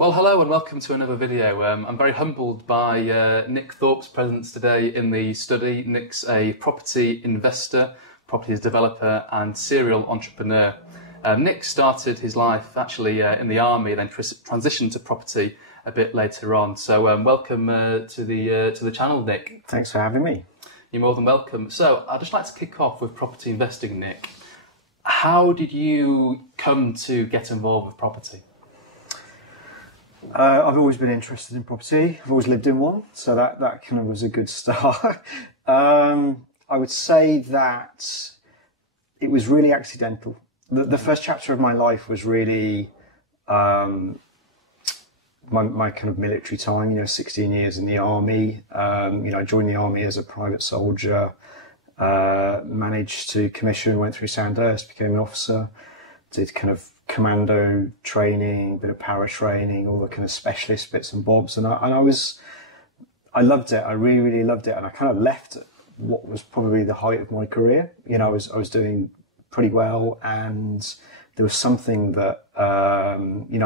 Well, hello and welcome to another video. I'm very humbled by Nick Thorpe's presence today in the study. Nick's a property investor, properties developer and serial entrepreneur. Nick started his life actually in the army, then transitioned to property a bit later on. So welcome to the channel, Nick. Thanks for having me. You're more than welcome. So I'd just like to kick off with property investing, Nick. How did you come to get involved with property? I've always been interested in property. I've always lived in one, so that kind of was a good start. I would say that it was really accidental. The first chapter of my life was really my kind of military time. 16 years in the army. I joined the army as a private soldier. Managed to commission, went through Sandhurst, became an officer. Did kind of commando training, bit of para training, all the kind of specialist bits and bobs, and I loved it. I really loved it, and I kind of left what was probably the height of my career. I was doing pretty well, and there was something that I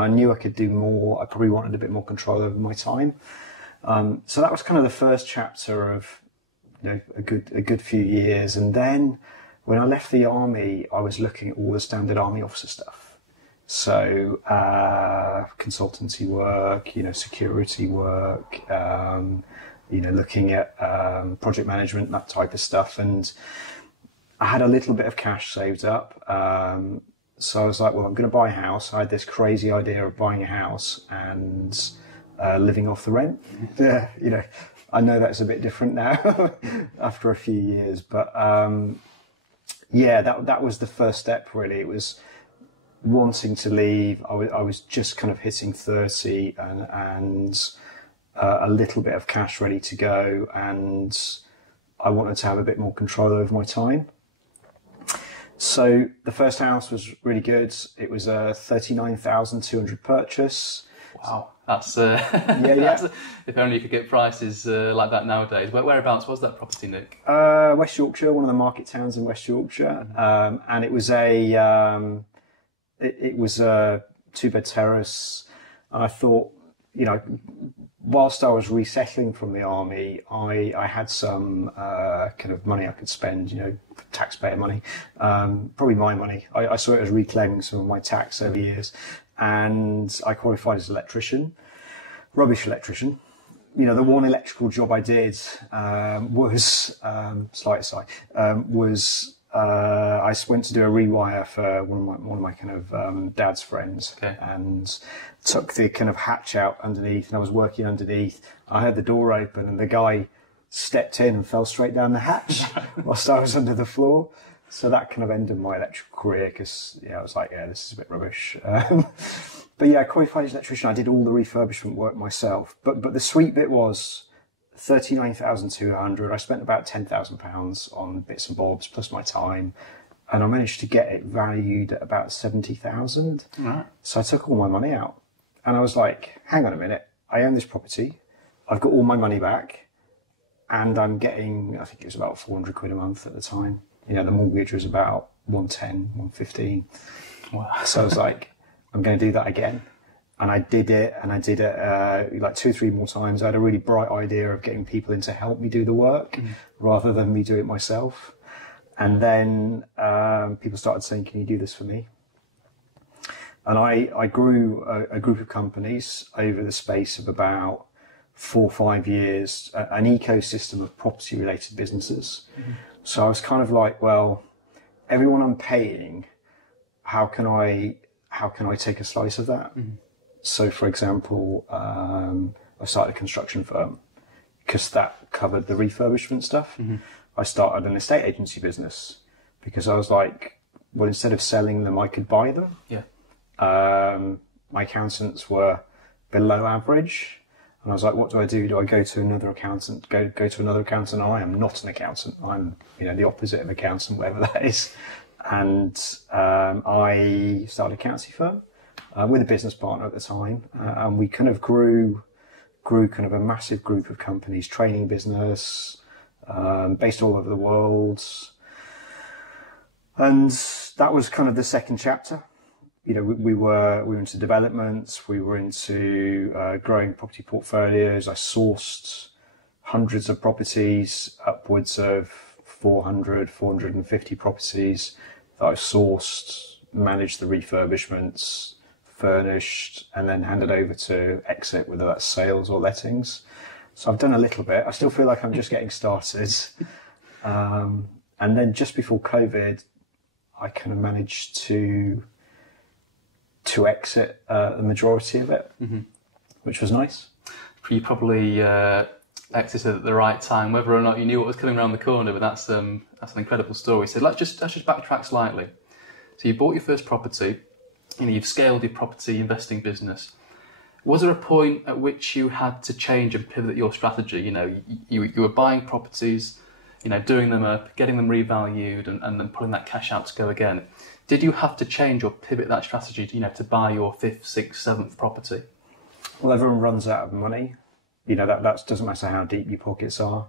knew I could do more. I probably wanted a bit more control over my time. So that was kind of the first chapter of a good few years, and then when I left the army, I was looking at all the standard army officer stuff. So consultancy work, security work, looking at project management, that type of stuff. And I had a little bit of cash saved up. So I was like, well, I'm going to buy a house. I had this crazy idea of buying a house and living off the rent. Yeah, I know that's a bit different now after a few years, but yeah, that was the first step, really. It was wanting to leave. I was just kind of hitting 30 and a little bit of cash ready to go, and I wanted to have a bit more control over my time. So the first house was really good. It was a 39,200 purchase. Wow, that's yeah. That's, if only you could get prices like that nowadays. Whereabouts was that property, Nick? West Yorkshire, one of the market towns in West Yorkshire, and it was a two-bed terrace. And I thought, whilst I was resettling from the army, I had some kind of money I could spend, taxpayer money, probably my money. I saw it as reclaiming some of my tax over years. And I qualified as an electrician, rubbish electrician. The one electrical job I did was, slight aside, was I went to do a rewire for one of my kind of dad's friends, okay, and took the kind of hatch out underneath, and I was working underneath. I heard the door open, and the guy stepped in and fell straight down the hatch whilst I was under the floor. So that kind of ended my electrical career, because I was like, yeah, this is a bit rubbish. But yeah, I qualified as an electrician. I did all the refurbishment work myself. But the sweet bit was 39,200. I spent about £10,000 on bits and bobs plus my time, and I managed to get it valued at about 70,000. Right. So I took all my money out, and I was like, hang on a minute, I own this property, I've got all my money back, and I'm getting, I think it was about 400 quid a month at the time. The mortgage was about 110, 115. Wow. So I was like, I'm going to do that again. And I did it, and I did it like 2 or 3 more times. I had a really bright idea of getting people in to help me do the work rather than me do it myself. And then people started saying, can you do this for me? And I grew a group of companies over the space of about 4 or 5 years, an ecosystem of property related businesses. So I was kind of like, well, everyone I'm paying, how can I take a slice of that? So, for example, I started a construction firm because that covered the refurbishment stuff. I started an estate agency business because I was like, well, instead of selling them, I could buy them. Yeah. My accountants were below average. And I was like, what do I do? Do I go to another accountant? Go to another accountant? I am not an accountant. I'm, the opposite of accountant, whatever that is. And I started a accountancy firm with a business partner at the time, and we kind of grew kind of a massive group of companies, training business, based all over the world. And that was kind of the second chapter. we were into developments, we were into growing property portfolios. I sourced hundreds of properties, upwards of 450 properties that I sourced, managed the refurbishments, furnished, and then handed over to exit, whether that's sales or lettings. So I've done a little bit. I still feel like I'm just getting started. And then just before COVID, I kind of managed to exit the majority of it, which was nice. You probably exited at the right time, whether or not you knew what was coming around the corner. But that's an incredible story. So let's just backtrack slightly. So you bought your first property. You've scaled your property investing business. Was there a point at which you had to change and pivot your strategy? You were buying properties, doing them up, getting them revalued, and then pulling that cash out to go again. Did you have to change or pivot that strategy, to buy your 5th, 6th, 7th property? Well, everyone runs out of money. That doesn't matter how deep your pockets are.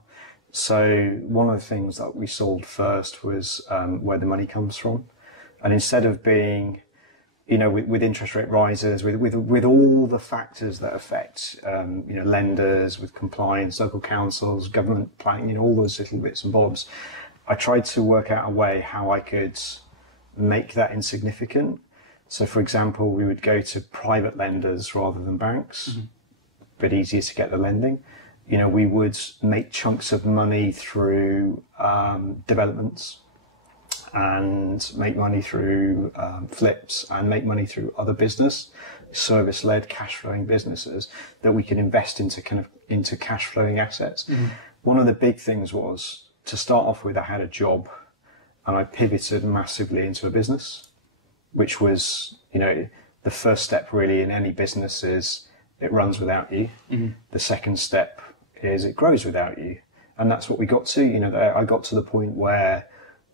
So one of the things that we sold first was where the money comes from. And instead of being, with interest rate rises, with all the factors that affect, lenders, with compliance, local councils, government planning, all those little bits and bobs, I tried to work out a way how I could make that insignificant. So, for example, we would go to private lenders rather than banks. A bit easier to get the lending. We would make chunks of money through developments, and make money through flips, and make money through other business, service-led, cash-flowing businesses that we can invest into cash-flowing assets. One of the big things was, to start off with, I had a job, and I pivoted massively into a business, which was, the first step really in any business is it runs without you. The second step is it grows without you, and that's what we got to. I got to the point where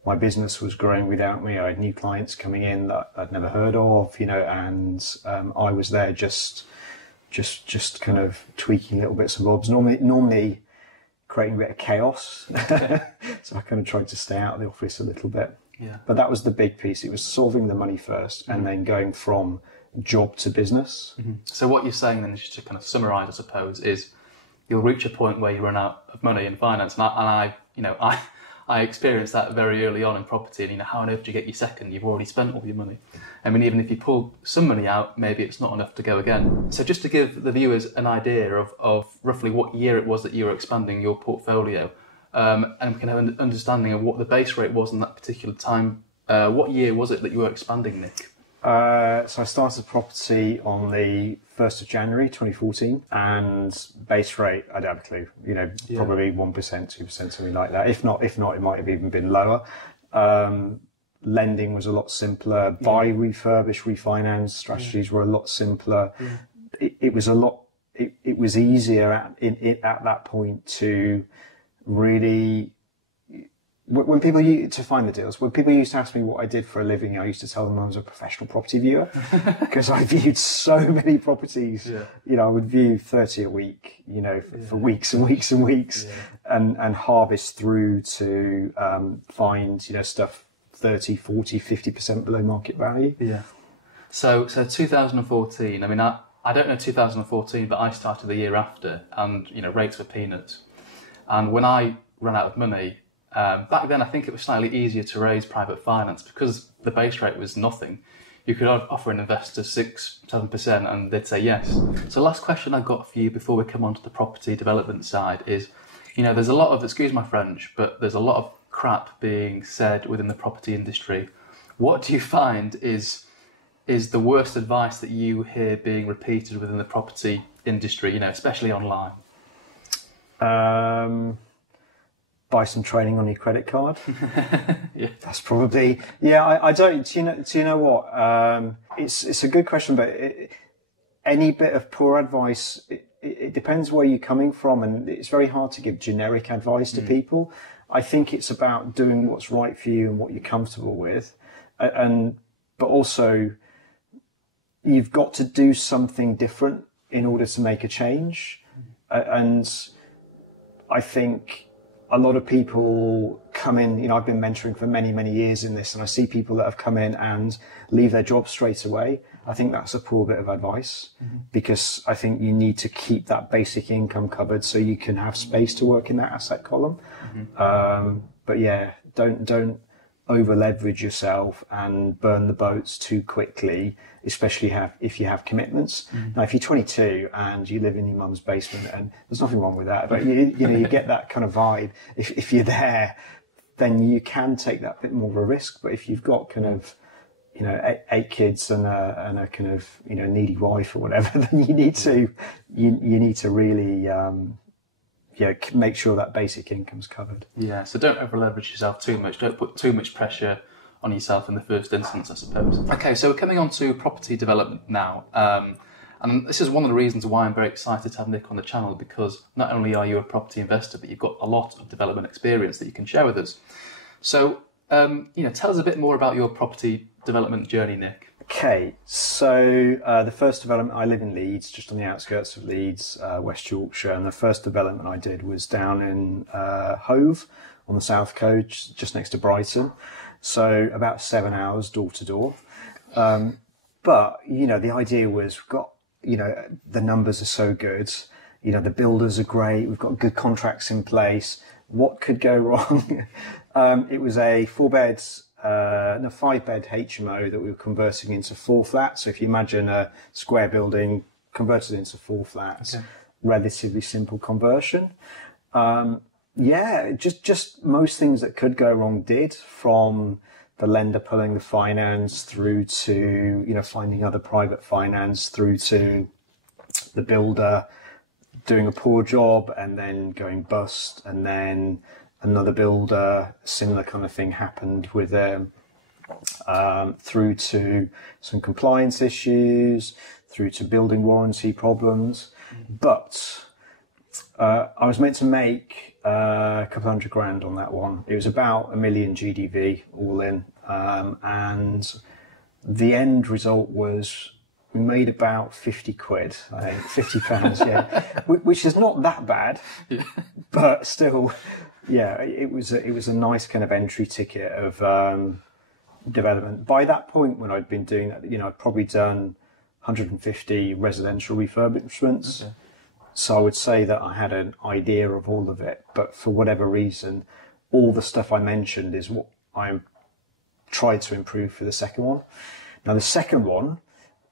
my business was growing without me. I had new clients coming in that I'd never heard of, and I was there just kind of tweaking little bits and bobs. Normally creating a bit of chaos. So I kind of tried to stay out of the office a little bit. Yeah. But that was the big piece. It was solving the money first, and then going from job to business. So what you're saying then, just to kind of summarise, I suppose, is you'll reach a point where you run out of money in finance, and I experienced that very early on in property. And how on earth do you get your second? You've already spent all your money. I mean, even if you pull some money out, maybe it's not enough to go again. So just to give the viewers an idea of roughly what year it was that you were expanding your portfolio, and we can have an understanding of what the base rate was in that particular time. What year was it that you were expanding, Nick? So I started property on the 1st of January 2014, and base rate, I don't have a clue, probably 1%, 2%, something like that. If not, it might have even been lower. Lending was a lot simpler. Buy, refurbish, refinance strategies were a lot simpler. It was a lot, it was easier at that point to really, when people used to find the deals, when people used to ask me what I did for a living, I used to tell them I was a professional property viewer, because I viewed so many properties. I would view 30 a week, for weeks and weeks and weeks, and harvest through to find, stuff 30, 40, 50% below market value. So 2014, I mean, I don't know 2014, but I started the year after, and, rates were peanuts. And when I ran out of money, back then, I think it was slightly easier to raise private finance because the base rate was nothing. You could offer an investor 6-7% and they'd say yes. So last question I've got for you before we come on to the property development side is, there's a lot of, excuse my French, but there's a lot of crap being said within the property industry. What do you find is the worst advice that you hear being repeated within the property industry, especially online? Buy some training on your credit card. That's probably, I don't, do you know what? It's a good question, but any bit of poor advice, it depends where you're coming from, and it's very hard to give generic advice to people. I think it's about doing what's right for you and what you're comfortable with. But also, you've got to do something different in order to make a change. And I think a lot of people come in, you know, I've been mentoring for many, many years in this, and I see people that have come in and leave their job straight away. I think that's a poor bit of advice, because I think you need to keep that basic income covered so you can have space to work in that asset column. But yeah, don't over leverage yourself and burn the boats too quickly, especially if you have commitments. Now, if you're 22 and you live in your mum's basement, and there's nothing wrong with that, but you know, you get that kind of vibe. If you're there, then you can take that bit more of a risk. But if you've got kind of, you know, eight kids and a kind of, you know, needy wife or whatever, then you need to really make sure that basic income's covered. Yeah, so don't over leverage yourself too much. Don't put too much pressure on yourself in the first instance, I suppose. Okay, so we're coming on to property development now. And this is one of the reasons why I'm very excited to have Nick on the channel, because not only are you a property investor, but you've got a lot of development experience that you can share with us. So, you know, tell us a bit more about your property development journey, Nick. Okay, so the first development, I live in Leeds, just on the outskirts of Leeds, West Yorkshire, and the first development I did was down in Hove on the south coast, just next to Brighton. So about 7 hours door to door. But, you know, the idea was, we've got, you know, the numbers are so good, you know, the builders are great, we've got good contracts in place. What could go wrong? It was a 5-bed HMO that we were converting into 4 flats. So if you imagine a square building converted into 4 flats, relatively simple conversion. Just most things that could go wrong did, from the lender pulling the finance through to, you know, finding other private finance, through to the builder doing a poor job and then going bust, and then another builder, similar kind of thing happened with them, through to some compliance issues, through to building warranty problems. But I was meant to make a couple $100,000 on that one. It was about $1 million GDV all in, and the end result was we made about 50 quid, I think, £50, yeah, which is not that bad, but still, yeah, it was a nice kind of entry ticket of development. By that point, when I'd been doing that, you know, I'd probably done 150 residential refurbishments. Okay. So I would say that I had an idea of all of it, but for whatever reason, all the stuff I mentioned is what I tried to improve for the second one. Now, the second one,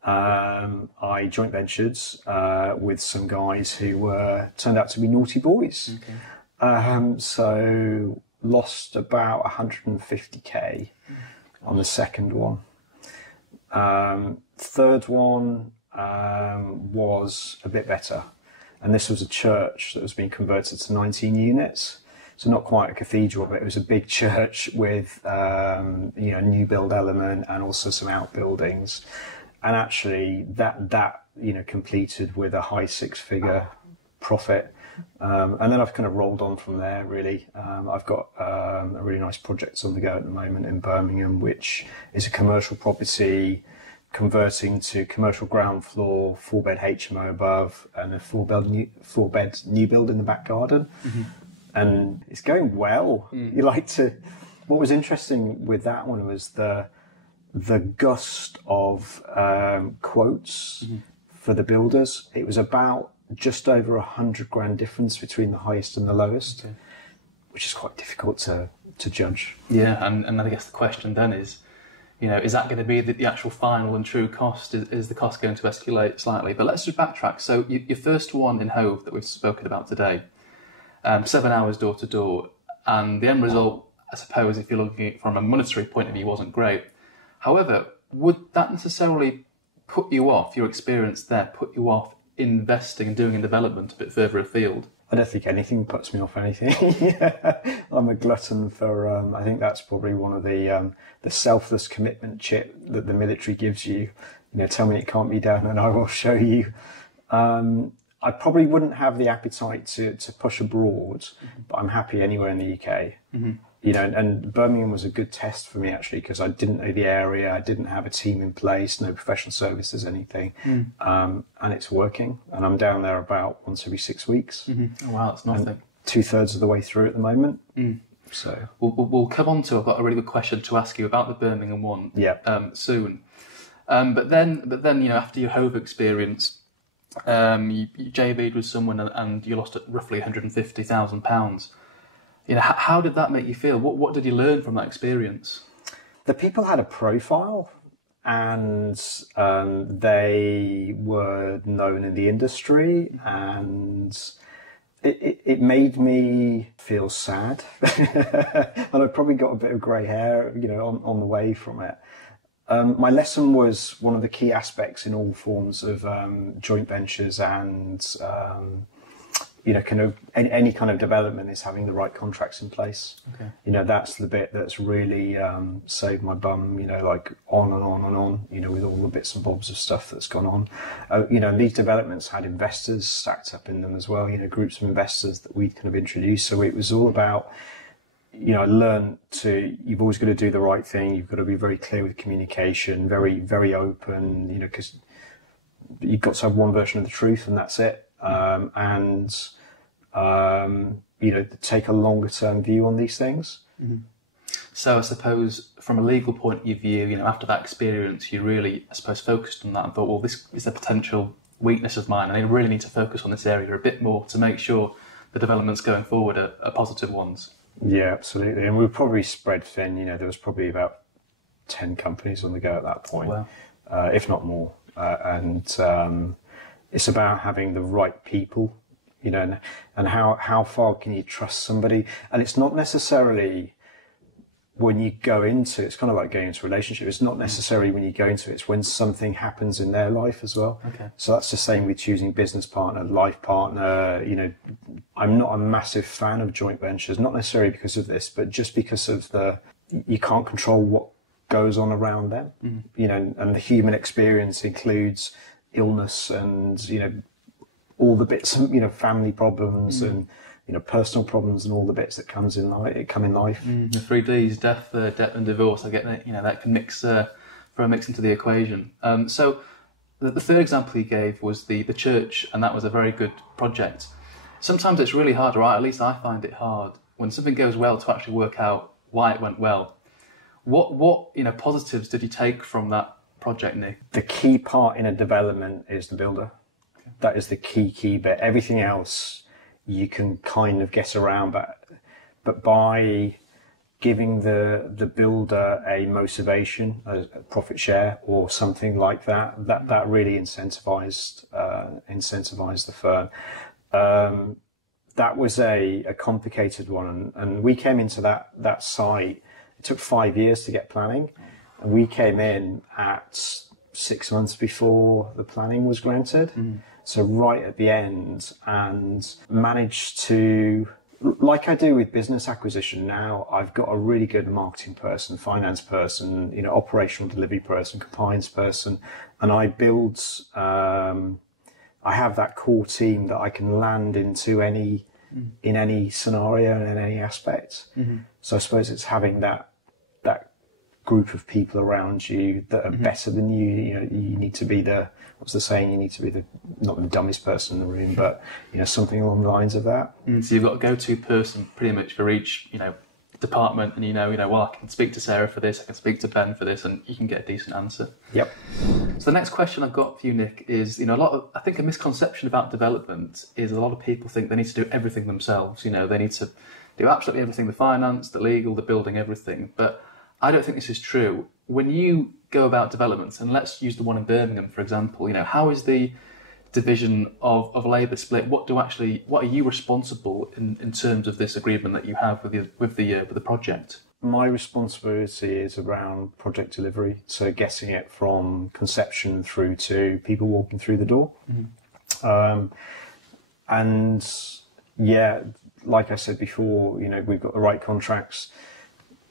I joint ventured with some guys who turned out to be naughty boys. Okay. So lost about 150k on the second one. Third one was a bit better. And this was a church that was being converted to 19 units. So not quite a cathedral, but it was a big church with, you know, new build element and also some outbuildings. And actually that, you know, completed with a high 6-figure profit. And then I've kind of rolled on from there, really. I've got a really nice project on the go at the moment in Birmingham, which is a commercial property converting to commercial ground floor, 4-bed HMO above, and a 4-bed new build in the back garden. And it's going well. What was interesting with that one was the gust of quotes for the builders. It was about just over $100,000 difference between the highest and the lowest, which is quite difficult to judge. Yeah, and I guess the question then is, you know, is that going to be the actual final and true cost? Is the cost going to escalate slightly? But let's just backtrack. So your first one in Hove that we've spoken about today, 7 hours door to door, and the end result, I suppose, if you're looking at it from a monetary point of view, wasn't great. However, would that necessarily put you off, your experience there, put you off investing and doing a development a bit further afield? I don't think anything puts me off anything. I'm a glutton for, I think that's probably one of the selfless commitment chip that the military gives you. You know, tell me it can't be done and I will show you. I probably wouldn't have the appetite to push abroad, but I'm happy anywhere in the UK. You know, and Birmingham was a good test for me, actually, because I didn't know the area, I didn't have a team in place, no professional services, anything, and it's working. And I'm down there about once every 6 weeks. Oh wow, that's nothing. 2/3 of the way through at the moment. So we'll come on to. I've got a really good question to ask you about the Birmingham one. Soon. But then after your Hove experience, you JV'd with someone and you lost roughly £150,000. How did that make you feel? What did you learn from that experience? The people had a profile, and they were known in the industry, and it made me feel sad. And I probably got a bit of grey hair, on the way from it. My lesson was one of the key aspects in all forms of joint ventures and kind of any kind of development is having the right contracts in place. Okay. That's the bit that's really saved my bum, like on and on and on, with all the bits and bobs of stuff that's gone on. And these developments had investors stacked up in them as well, groups of investors that we'd kind of introduced. So it was all about, I learned you've always got to do the right thing. You've got to be very clear with communication, very, very open, because you've got to have one version of the truth and that's it. Take a longer term view on these things. Mm-hmm. So I suppose from a legal point of view, after that experience, you really, I suppose, focused on that and thought, well, this is a potential weakness of mine, and I really need to focus on this area a bit more to make sure the developments going forward are positive ones. Yeah, absolutely. And we were probably spread thin. There was probably about 10 companies on the go at that point, wow. If not more. It's about having the right people, and how far can you trust somebody? And it's not necessarily when you go into, it's kind of like going into a relationship. It's not necessarily when you go into it, it's when something happens in their life as well. Okay. So that's the same with choosing business partner, life partner. I'm not a massive fan of joint ventures, not necessarily because of this, but just because of you can't control what goes on around them. Mm-hmm. And the human experience includes illness and, all the bits, family problems and, personal problems and all the bits that come in life. The 3 Ds, death, debt and divorce. I get that, that can mix into the equation. So the third example he gave was the church, and that was a very good project. Sometimes it's really hard, right? At least I find it hard when something goes well to actually work out why it went well. What positives did you take from that project, Nick? The key part in a development is the builder. Okay. That is the key bit. Everything else you can kind of get around, but by giving the builder a motivation, a profit share or something like that really incentivized the firm. That was a complicated one, and we came into that site. It took 5 years to get planning, and we came in at 6 months before the planning was granted. So right at the end, and managed to, like I do with business acquisition now, I've got a really good marketing person, finance person, operational delivery person, compliance person, and I build, I have that core team that I can land into in any scenario and in any aspect. Mm-hmm. So I suppose it's having that group of people around you that are better than you. You need to be what's the saying? You need to be not the dumbest person in the room, but something along the lines of that. So you've got a go-to person pretty much for each department, and well, I can speak to Sarah for this, I can speak to Ben for this, and you can get a decent answer. Yep. So the next question I've got for you, Nick, is I think a misconception about development is a lot of people think they need to do everything themselves. They need to do absolutely everything: the finance, the legal, the building, everything. But I don't think this is true. When you go about developments, and let's use the one in Birmingham, for example, how is the division of labour split? What are you responsible in terms of this agreement that you have with the project? My responsibility is around project delivery, so getting it from conception through to people walking through the door. Mm-hmm. And yeah, like I said before, we've got the right contracts.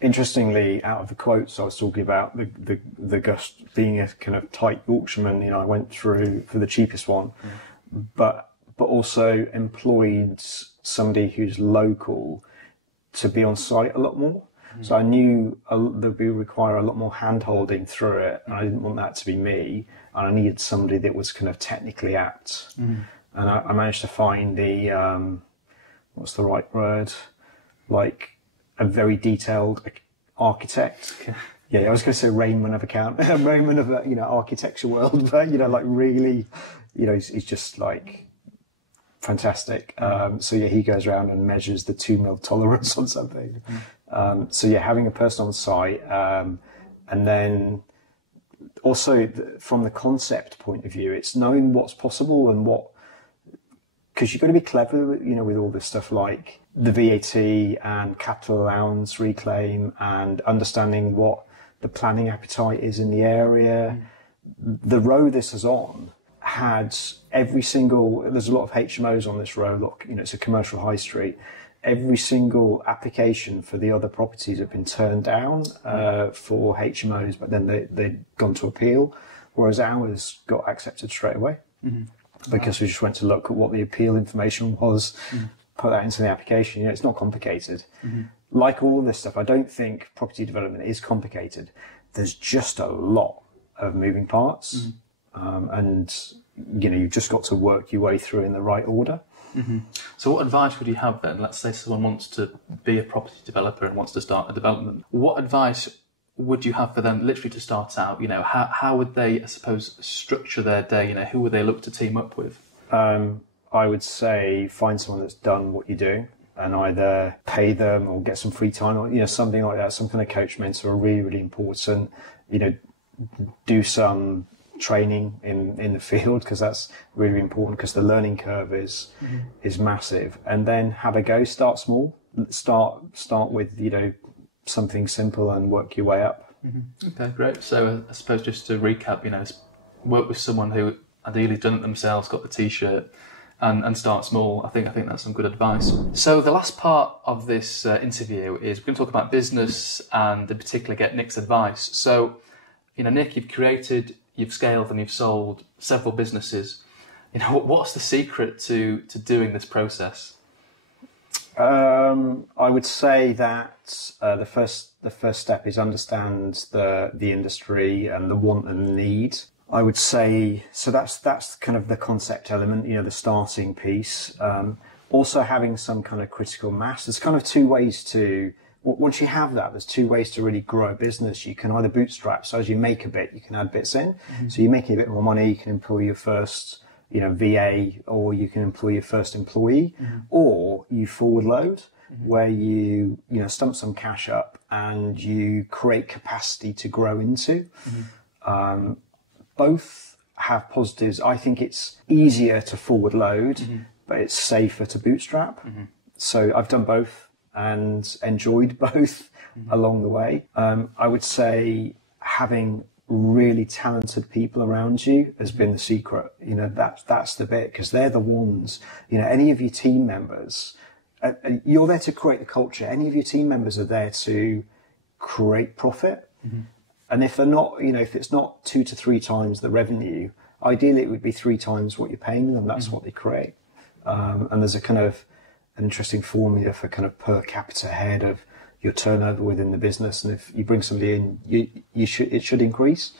Interestingly, out of the quotes I was talking about, the Gust being a kind of tight Yorkshireman, I went through for the cheapest one, but also employed somebody who's local to be on site a lot more. So I knew that would require a lot more hand-holding through it, and I didn't want that to be me, and I needed somebody that was kind of technically apt. And I managed to find what's the right word? Like a very detailed architect. Yeah, I was going to say Raymond of Raymond of architecture world, but like really, he's just like fantastic. So yeah, he goes around and measures the 2 mil tolerance on something. So yeah, having a person on site, and then also from the concept point of view, it's knowing what's possible and because you've got to be clever, with all this stuff like the VAT and capital allowance reclaim, and understanding what the planning appetite is in the area. The row this is on had there's a lot of HMOs on this row. Look, it's a commercial high street. Every single application for the other properties have been turned down for HMOs, but then they'd gone to appeal, whereas ours got accepted straight away. Because we just went to look at what the appeal information was, put that into the application. It's not complicated. Like all this stuff, I don't think property development is complicated. There's just a lot of moving parts, and you've just got to work your way through in the right order. So what advice would you have then? Let's say someone wants to be a property developer and wants to start a development. What advice would you have for them literally to start out? How would they, I suppose, structure their day? Who would they look to team up with? I would say find someone that's done what you're doing and either pay them or get some free time or, something like that. Some kind of coach mentor are really, really important. Do some training in the field, because that's really important, because the learning curve is massive. And then have a go, start small, start with, something simple and work your way up. Okay, great. So I suppose just to recap, work with someone who ideally done it themselves, got the t-shirt, and start small. I think that's some good advice. So the last part of this interview is we're going to talk about business and in particular get Nick's advice. So, Nick, you've scaled and you've sold several businesses. What's the secret to doing this process? I would say that the first step is understand the industry and the want and the need. I would say so. That's kind of the concept element, the starting piece. Also having some kind of critical mass. There's kind of two ways to. Once you have that, there's two ways to really grow a business. You can either bootstrap, so as you make a bit, you can add bits in. So you're making a bit more money, you can employ your first, VA, or you can employ your first employee, or you forward load, where you, stump some cash up and you create capacity to grow into. Both have positives. I think it's easier to forward load, but it's safer to bootstrap. So I've done both and enjoyed both along the way. I would say having really talented people around you has been the secret. That's the bit, because they're the ones, any of your team members, you're there to create the culture. Any of your team members are there to create profit. And if they're not, if it's not 2 to 3 times the revenue, ideally it would be 3 times what you're paying them. That's what they create. And there's a kind of an interesting formula for kind of per capita head of your turnover within the business. And if you bring somebody in, it should increase.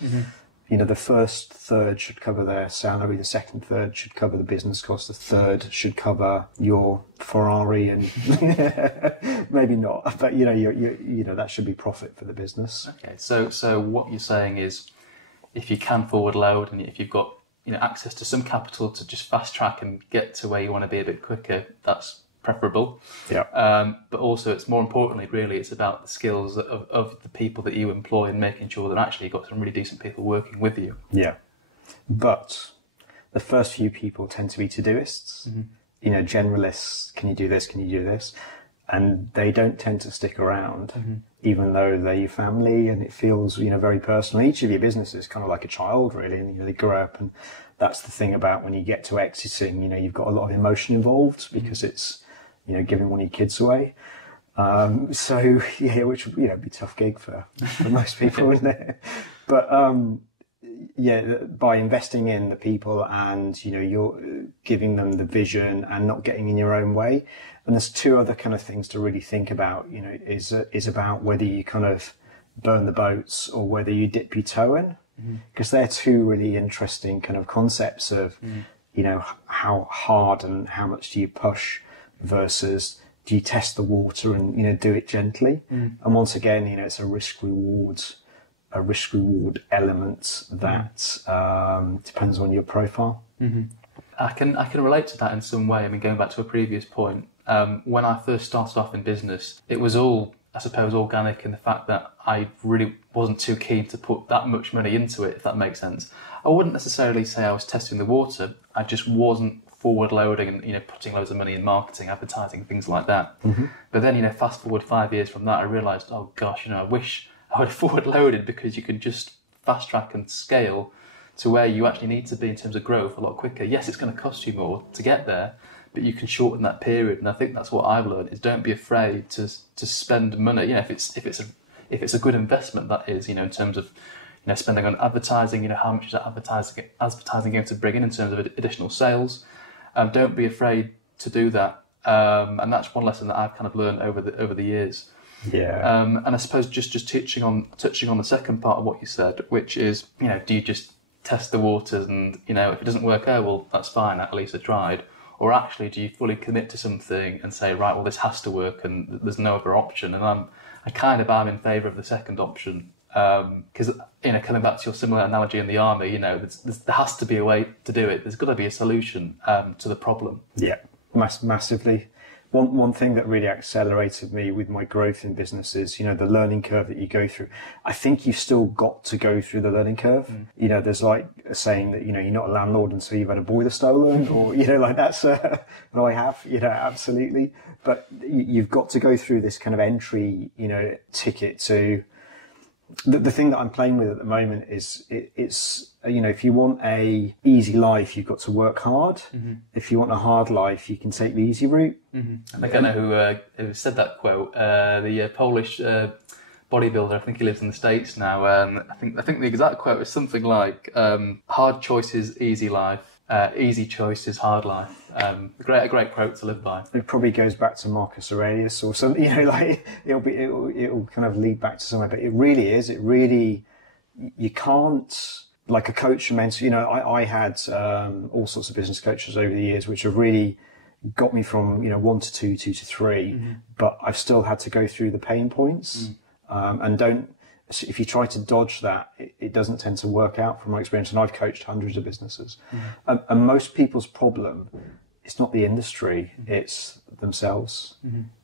The first third should cover their salary, the second third should cover the business cost, the third should cover your Ferrari, and maybe not, but that should be profit for the business. Okay, so what you're saying is, if you can forward load and if you've got access to some capital to just fast track and get to where you want to be a bit quicker, that's preferable. But also, it's more importantly, really, it's about the skills of the people that you employ and making sure that actually you've got some really decent people working with you. But the first few people tend to be to-doists, generalists. Can you do this? Can you do this? And they don't tend to stick around, even though they're your family and it feels, very personal. Each of your businesses is kind of like a child, really, and they grow up. And that's the thing about when you get to exiting, you've got a lot of emotion involved, because it's, giving one of your kids away. Which would, be a tough gig for most people, isn't it? But, by investing in the people and, you're giving them the vision and not getting in your own way. And there's 2 other kind of things to really think about, is about whether you kind of burn the boats or whether you dip your toe in, because they're 2 really interesting kind of concepts of, how hard and how much do you push versus do you test the water and, you know, do it gently? And once again, you know, it's a risk reward element that depends on your profile. I can relate to that in some way. I mean, going back to a previous point, when I first started off in business, it was all, I suppose, organic in the fact that I really wasn't too keen to put that much money into it, if that makes sense. I wouldn't necessarily say I was testing the water. I just wasn't forward loading and, you know, putting loads of money in marketing, advertising, things like that. But then, you know, fast forward 5 years from that, I realised, oh gosh, you know, I wish I would have forward loaded, because you can just fast track and scale to where you actually need to be in terms of growth a lot quicker. Yes, it's going to cost you more to get there, but you can shorten that period. And I think that's what I've learned, is don't be afraid to spend money. You know, if it's a good investment, that is, you know, in terms of, you know, spending on advertising, you know, how much is that advertising going to bring in terms of additional sales. Don't be afraid to do that. And that's one lesson that I've kind of learned over the years. Yeah. And I suppose just touching on the second part of what you said, which is, you know, do you just test the waters and, you know, if it doesn't work, oh, well, that's fine, at least I tried. Or actually, do you fully commit to something and say, right, well, this has to work and there's no other option? And I kind of am in favour of the second option. Because, you know, coming back to your similar analogy in the army, you know, there has to be a way to do it. There's got to be a solution to the problem. Yeah, massively. One thing that really accelerated me with my growth in business is, you know, the learning curve that you go through. I think you've still got to go through the learning curve. You know, there's like a saying that, you know, you're not a landlord until you've had a boiler stolen, or, you know, like that's what I have, you know, absolutely. But you've got to go through this kind of entry, you know, ticket to... The thing that I'm playing with at the moment is it's, you know, if you want a easy life, you've got to work hard. If you want a hard life, you can take the easy route. I think I know who said that quote. The Polish bodybuilder. I think he lives in the States now. I think the exact quote is something like, "Hard choices, easy life. Easy choices, hard life." A great quote to live by. It probably goes back to Marcus Aurelius or something, you know, like it'll kind of lead back to somewhere, but it really, you can't, like a coach, mentor, you know, I had all sorts of business coaches over the years, which have really got me from, you know, 1 to 2, 2 to 3, but I've still had to go through the pain points, and if you try to dodge that, it doesn't tend to work out from my experience. And I've coached hundreds of businesses. And most people's problem, it's not the industry, it's themselves.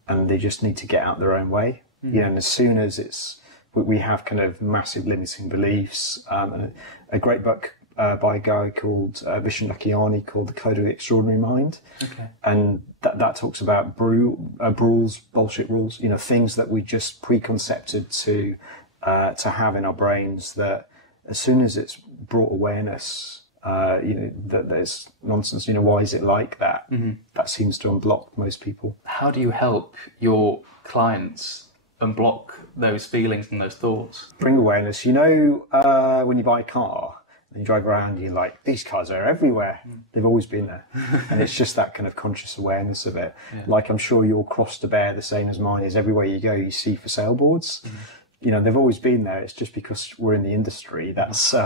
And they just need to get out their own way. You know, and as soon as we have kind of massive limiting beliefs, and a great book by a guy called Vishen Lakhiani called The Code of the Extraordinary Mind. And that talks about rules, bullshit rules, you know, things that we just preconcepted to have in our brains, that as soon as it's brought awareness, you know, that there's nonsense, you know, why is it like that? That seems to unblock most people. How do you help your clients unblock those feelings and those thoughts? Bring awareness. You know, when you buy a car and you drive around, you're like, these cars are everywhere. They've always been there. And it's just that kind of conscious awareness of it. Like, I'm sure your cross to bear, the same as mine, is everywhere you go, you see for sale boards. You know, they've always been there. It's just because we're in the industry, that's you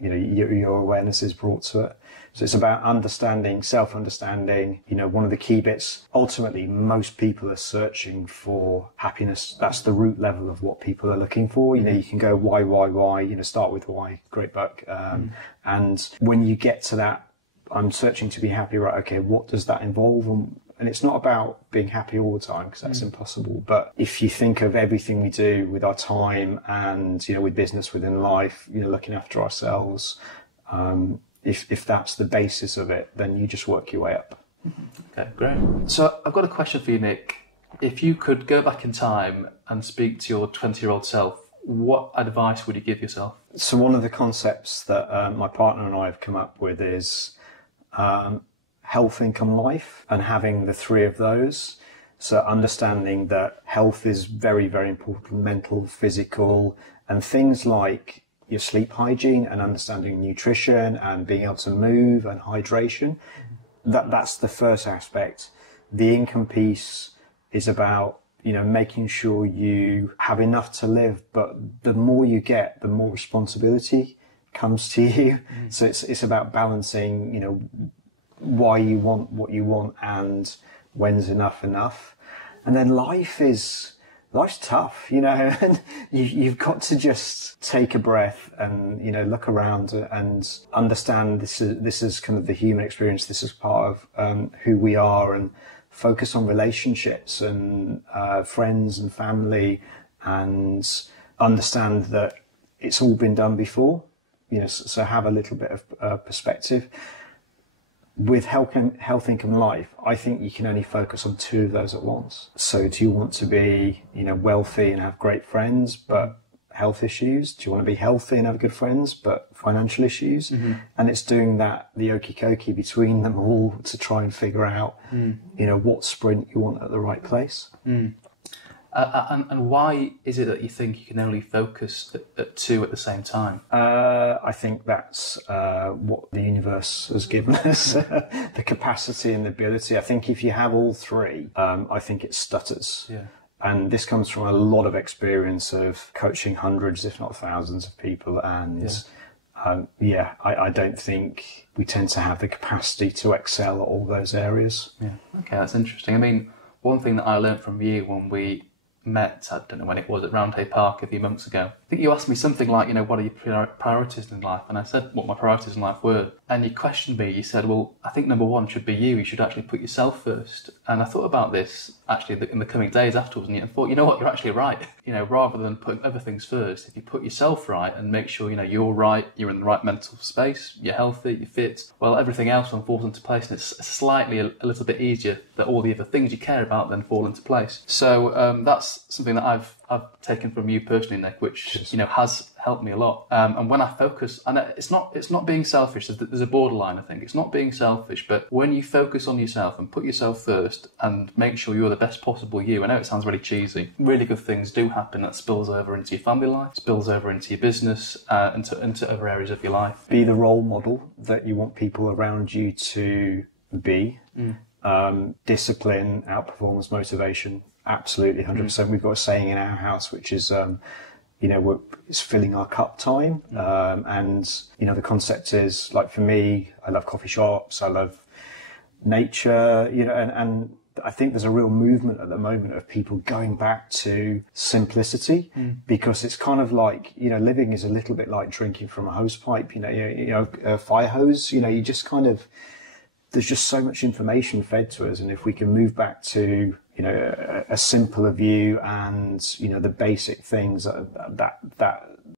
know, your awareness is brought to it. So it's about understanding, self-understanding. You know, one of the key bits, ultimately, most people are searching for happiness. That's the root level of what people are looking for. You know, you can go why, you know, start with why, great book. And when you get to that, I'm searching to be happy, right, okay, what does that involve? And it's not about being happy all the time, because that's impossible. But if you think of everything we do with our time and, you know, with business, within life, you know, looking after ourselves, if that's the basis of it, then you just work your way up. Okay, great. So I've got a question for you, Nick. If you could go back in time and speak to your 20-year-old self, what advice would you give yourself? So one of the concepts that my partner and I have come up with is health, income, life, and having the three of those. So understanding that health is very, very important, mental, physical, and things like your sleep hygiene and understanding nutrition and being able to move and hydration. That's the first aspect. The income piece is about, you know, making sure you have enough to live, but the more you get, the more responsibility comes to you. So it's about balancing, you know, why you want what you want and when's enough? And then life's tough, you know, and you've got to just take a breath and, you know, look around and understand this is kind of the human experience. This is part of who we are, and focus on relationships and friends and family, and understand that it's all been done before, you know, so have a little bit of perspective. With health, income, life, I think you can only focus on two of those at once. So do you want to be, you know, wealthy and have great friends, but health issues? Do you want to be healthy and have good friends, but financial issues? Mm-hmm. And it's doing that, the okie dokie between them all, to try and figure out, you know, what sprint you want at the right place. And why is it that you think you can only focus at two at the same time? I think that's what the universe has given us, the capacity and the ability. I think if you have all three, I think it stutters. Yeah. And this comes from a lot of experience of coaching hundreds, if not thousands of people. And I don't think we tend to have the capacity to excel at all those areas. Yeah. Okay, that's interesting. I mean, one thing that I learned from you when we met, I don't know when it was, at Roundhay Park a few months ago. I think you asked me something like, you know, what are your priorities in life? And I said what my priorities in life were. And you questioned me. You said, well, I think number one should be you. You should actually put yourself first. And I thought about this actually in the coming days afterwards, and thought, you know what, you're actually right. You know, rather than putting other things first, if you put yourself right and make sure, you know, you're right, you're in the right mental space, you're healthy, you're fit, well, everything else then falls into place, and it's slightly a little bit easier that all the other things you care about then fall into place. So that's something that I've taken from you personally, Nick, which, you know, has helped me a lot. And when I focus, and it's not being selfish. There's a borderline, I think. It's not being selfish, but when you focus on yourself and put yourself first and make sure you're the best possible you. I know it sounds really cheesy. Really good things do happen that spills over into your family life, spills over into your business, into other areas of your life. Be the role model that you want people around you to be. Discipline outperforms motivation. Absolutely, 100%. We've got a saying in our house, which is, you know, it's filling our cup time. And, you know, the concept is, like, for me, I love coffee shops, I love nature, you know, and I think there's a real movement at the moment of people going back to simplicity, because it's kind of like, you know, living is a little bit like drinking from a hose pipe, you know, a fire hose, you know, you just kind of, there's just so much information fed to us. And if we can move back to, you know, a simpler view and, you know, the basic things, that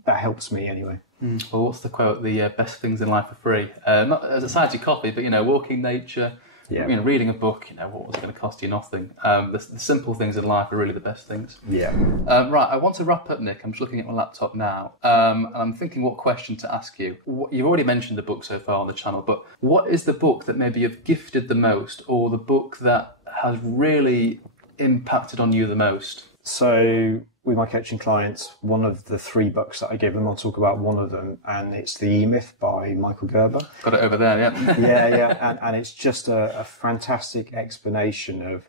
helps me anyway. Well, what's the quote? The best things in life are free. Not aside your coffee, but, you know, walking nature, you know, reading a book, you know, what was it going to cost you? Nothing. The simple things in life are really the best things. Yeah. Right, I want to wrap up, Nick. I'm just looking at my laptop now, and I'm thinking what question to ask you. You've already mentioned the book so far on the channel, but what is the book that maybe you've gifted the most, or the book that has really impacted on you the most? So with my coaching clients, one of the 3 books that I give them, I'll talk about one of them, and it's The E-Myth by Michael Gerber. Got it over there, yeah. yeah. And it's just a fantastic explanation of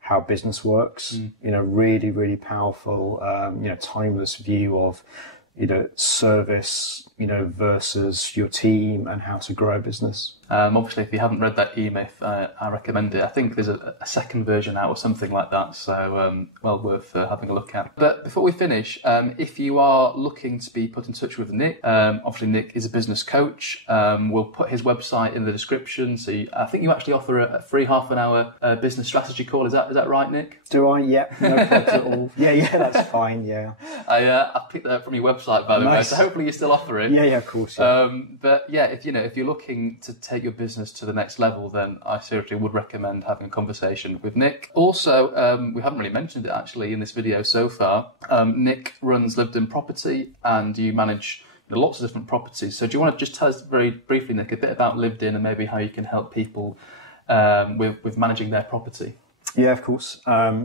how business works. You know, really, really powerful, you know, timeless view of, you know, service, you know, versus your team and how to grow a business. Obviously, if you haven't read that E-Myth, I recommend it. I think there's a second version out or something like that, so well worth having a look at. But before we finish, if you are looking to be put in touch with Nick, obviously Nick is a business coach. We'll put his website in the description. So I think you actually offer a free half-an-hour business strategy call. Is that right, Nick? Do I? Yeah, no problems at all. Yeah, that's fine. Yeah. I picked that up from your website, by the way. So hopefully you still offer it. Yeah, of course. Yeah. But yeah, if you're looking to take your business to the next level, then I seriously would recommend having a conversation with Nick. Also, we haven't really mentioned it actually in this video so far. Nick runs Lived In Property, and you manage lots of different properties. So do you want to just tell us very briefly, Nick, a bit about Lived In and maybe how you can help people with managing their property? Yeah, of course.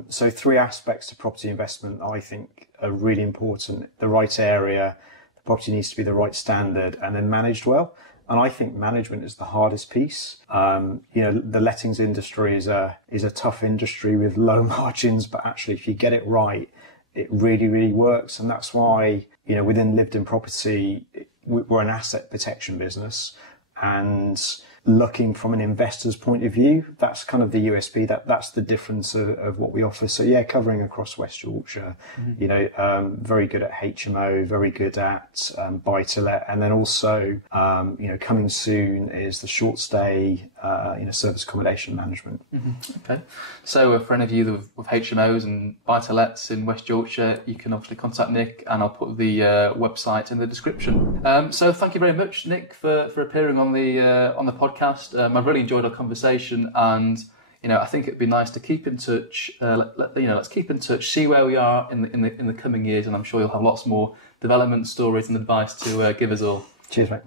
So 3 aspects to property investment I think are really important. The right area, the property needs to be the right standard, and then managed well. And I think management is the hardest piece. You know, the lettings industry is a tough industry with low margins, but actually if you get it right, it really, really works. And that's why, you know, within Lived In Property, we're an asset protection business. And looking from an investor's point of view. That's kind of the USP. That's the difference of what we offer. So yeah, covering across West Yorkshire, you know, very good at HMO, very good at buy to let, and then also, you know, coming soon is the short stay, you know, service accommodation management. Okay, so for any of you with HMOs and buy to lets in West Yorkshire, you can obviously contact Nick, and I'll put the website in the description. So thank you very much, Nick, for appearing on the podcast. I've really enjoyed our conversation, and you know, I think it'd be nice to keep in touch. Let's keep in touch, see where we are in the coming years, and I'm sure you'll have lots more development stories and advice to give us all. Cheers, mate.